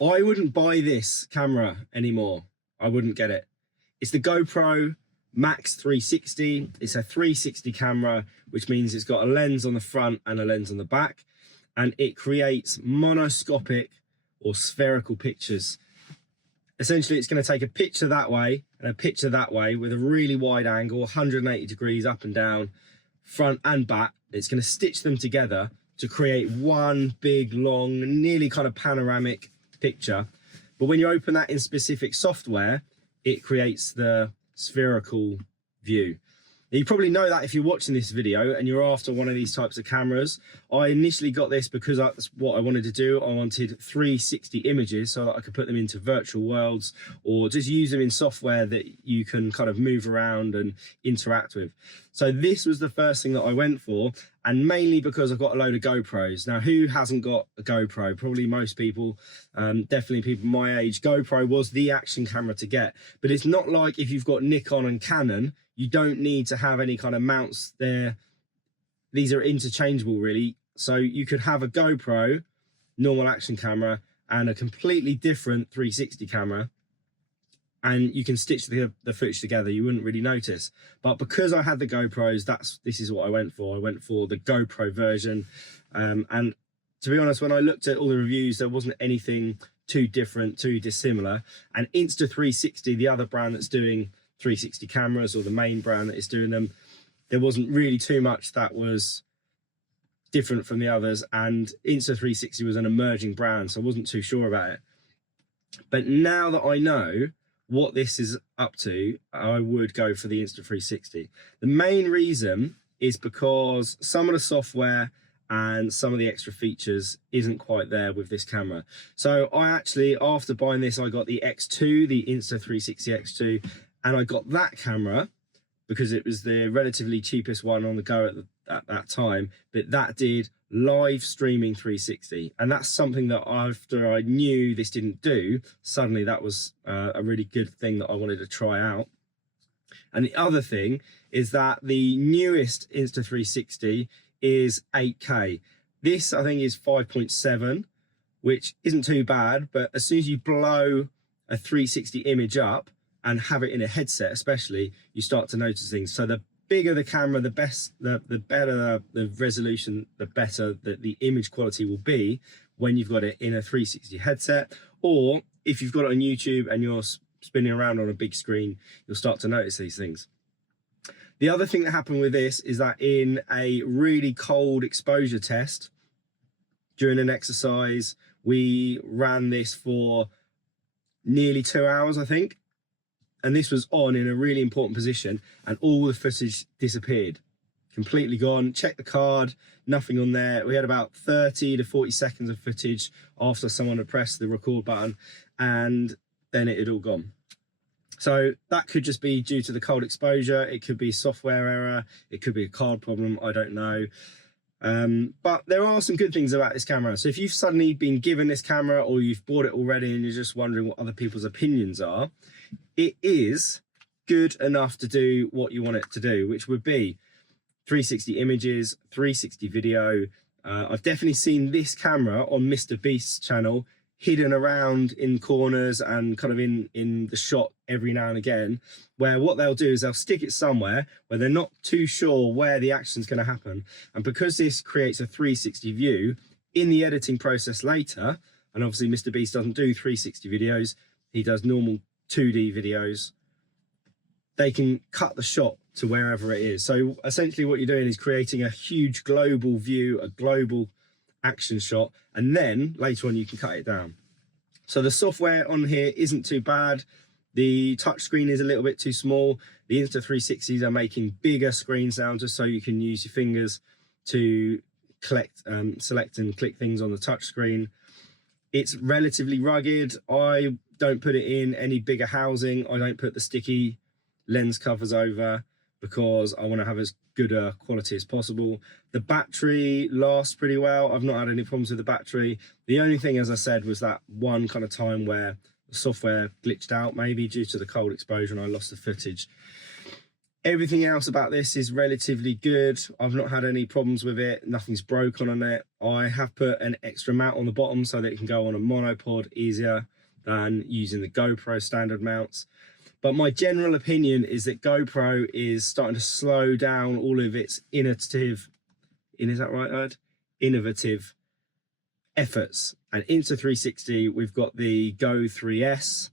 I wouldn't buy this camera anymore. I wouldn't get it. It's the GoProMax 360. It's a 360 camera, which means it's got a lens on the front and a lens on the back, and it creates monoscopic or spherical pictures. Essentially, it's going to take a picture that way and a picture that way with a really wide angle, 180 degrees up and down, front and back. It's going to stitch them together to create one big, long, nearly kind of panoramic picture. But when you open that in specific software, it creates the spherical view. Now, you probably know that if you're watching this video and you're after one of these types of cameras. I initially got this because that's what I wanted to do. I wanted 360 images so that I could put them into virtual worlds or just use them in software that you can kind of move around and interact with. So this was the first thing that I went for, and mainly because I've got a load of GoPros. Now, who hasn't got a GoPro? Probably most people, definitely people my age. GoPro was the action camera to get, but it's not like if you've got Nikon and Canon, you don't need to have any kind of mounts there. These are interchangeable really. So you could have a GoPro, normal action camera, and a completely different 360 camera, and you can stitch the footage together. You wouldn't really notice. But because I had the GoPros, this is what I went for. I went for the GoPro version. And to be honest, when I looked at all the reviews, there wasn't anything too different, too dissimilar. And Insta360, the other brand that's doing 360 cameras, or the main brand that is doing them, there wasn't really too much that was different from the others. And Insta360 was an emerging brand, so I wasn't too sure about it. But now that I know what this is up to, I would go for the Insta360. The main reason is because some of the software and some of the extra features isn't quite there with this camera. So I actually, after buying this, I got the X2, the Insta360 X2, and I got that camera because it was the relatively cheapest one on the go at that time, but that did live streaming 360. And that's something that after I knew this didn't do, suddenly that was a really good thing that I wanted to try out. And the other thing is that the newest Insta360 is 8K. This I think is 5.7, which isn't too bad, but as soon as you blow a 360 image up and have it in a headset especially, you start to notice things. So the bigger the camera, the better the resolution, the better the image quality will be when you've got it in a 360 headset, or if you've got it on YouTube and you're spinning around on a big screen, you'll start to notice these things. The other thing that happened with this is that in a really cold exposure test during an exercise, we ran this for nearly 2 hours, I think. And this was on in a really important position, and all the footage disappeared, completely gone. Check the card, nothing on there. We had about 30 to 40 seconds of footage after someone had pressed the record button, and then it had all gone. So that could just be due to the cold exposure. It could be software error. It could be a card problem. I don't know. But there are some good things about this camera. So if you've suddenly been given this camera, or you've bought it already and you're just wondering what other people's opinions are, it is good enough to do what you want it to do, which would be 360 images, 360 video. I've definitely seen this camera on Mr. Beast's channel hidden around in corners and kind of in the shot every now and again, where what they'll do is they'll stick it somewhere where they're not too sure where the action's going to happen. And because this creates a 360 view in the editing process later, and obviously Mr. Beast doesn't do 360 videos, he does normal 2D videos, they can cut the shot to wherever it is. So essentially what you're doing is creating a huge global view, a global action shot, and then later on you can cut it down. So the software on here isn't too bad. The touchscreen is a little bit too small. The Insta360s are making bigger screens now, just so you can use your fingers to select and click things on the touchscreen. It's relatively rugged. I don't put it in any bigger housing. I don't put the sticky lens covers over because I want to have as good a quality as possible. The battery lasts pretty well. I've not had any problems with the battery. The only thing, as I said, was that one kind of time where the software glitched out, maybe due to the cold exposure, and I lost the footage. Everything else about this is relatively good. I've not had any problems with it. Nothing's broken on it. I have put an extra mount on the bottom so that it can go on a monopod easier than using the GoPro standard mounts. But my general opinion is that GoPro is starting to slow down all of its innovative efforts. And Insta360, we've got the Go 3S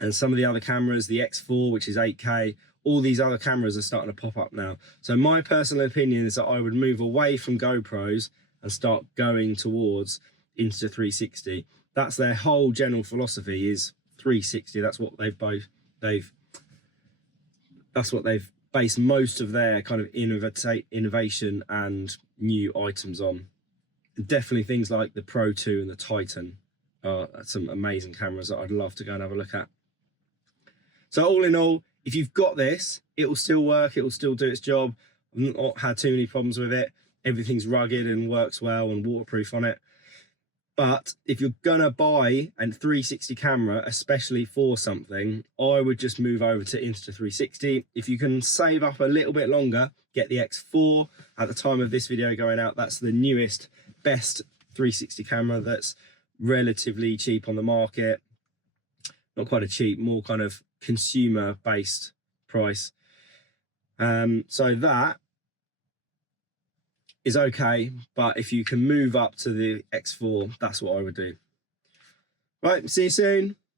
and some of the other cameras, the X4, which is 8K. All these other cameras are starting to pop up now. So my personal opinion is that I would move away from GoPros and start going towards Insta360. That's their whole general philosophy, is 360. That's what they've based most of their kind of innovation and new items on. And definitely things like the Pro 2 and the Titan are some amazing cameras that I'd love to go and have a look at. So all in all, if you've got this, it will still work, it will still do its job. I've not had too many problems with it. Everything's rugged and works well and waterproof on it. But if you're gonna buy a 360 camera, especially for something, I would just move over to Insta360. If you can save up a little bit longer, get the X4. At the time of this video going out, that's the newest, best 360 camera that's relatively cheap on the market. Not quite a cheap, more kind of consumer based price. So that is okay, but if you can move up to the X4, that's what I would do. Right, see you soon.